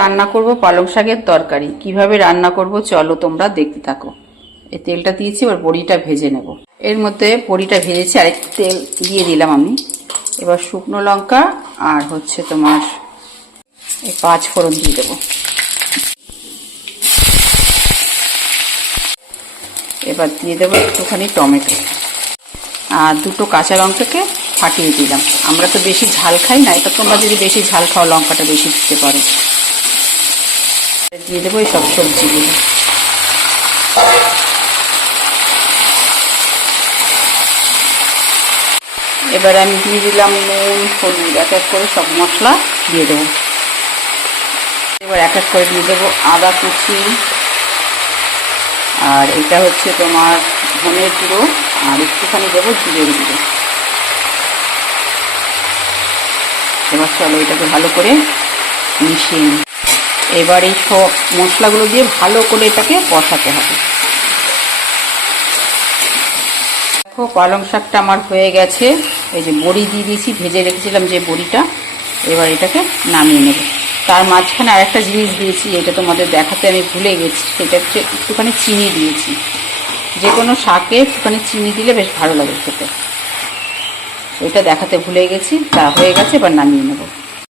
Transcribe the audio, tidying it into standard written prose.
রান্না করব পালং শাকের তরকারি। কিভাবে রান্না করব চলো তোমরা দেখতে থাকো। এই তেলটা দিয়েছি, এবার বড়িটা ভেজে নেব। এর মধ্যে বড়িটা ভেজেছি, আরেকটু তেল দিয়ে দিলাম আমি। এবার শুকনো লঙ্কা আর হচ্ছে তোমার এই 5 ফোড়ন দিয়ে দেবো। এবার দিয়ে দেবো একটুখানি টমেটো আর 2টো কাঁচা লঙ্কাকে ফাটিয়ে দিলাম। আমরা তো বেশি ঝাল খাই না, এটা তোমরা যদি বেশি ঝাল খাও লঙ্কাটা বেশি দিতে পারো। দিয়ে দেবো এই সব সবজিগুলো। এবার আমি দিয়ে দিলাম নুন, হলুদ, এক এক করে সব মশলা দিয়ে দেবো। এবার এক এক করে দিয়ে দেবো আদা কুচি, আর এটা হচ্ছে তোমার ধনের গুঁড়ো, আর একটুখানি দেবো জিরের গুঁড়ো। এবার চলো এটাকে ভালো করে মিশিয়ে নিই। এবার এই সব মশলাগুলো দিয়ে ভালো করে এটাকে কষাতে হবে। দেখো পালং শাকটা আমার হয়ে গেছে। এই যে বড়ি দিয়ে দিয়েছি, ভেজে রেখেছিলাম যে বড়িটা। এবার এটাকে নামিয়ে নেব। তার মাঝখানে আরেকটা জিনিস দিয়েছি, এটা তোমাদের দেখাতে আমি ভুলে গেছি। সেটা হচ্ছে একটুখানি চিনি দিয়েছি। যে কোনো শাকে একটুখানি চিনি দিলে বেশ ভালো লাগে খেতে। এটা দেখাতে ভুলে গেছি। তা হয়ে গেছে, এবার নামিয়ে নেব।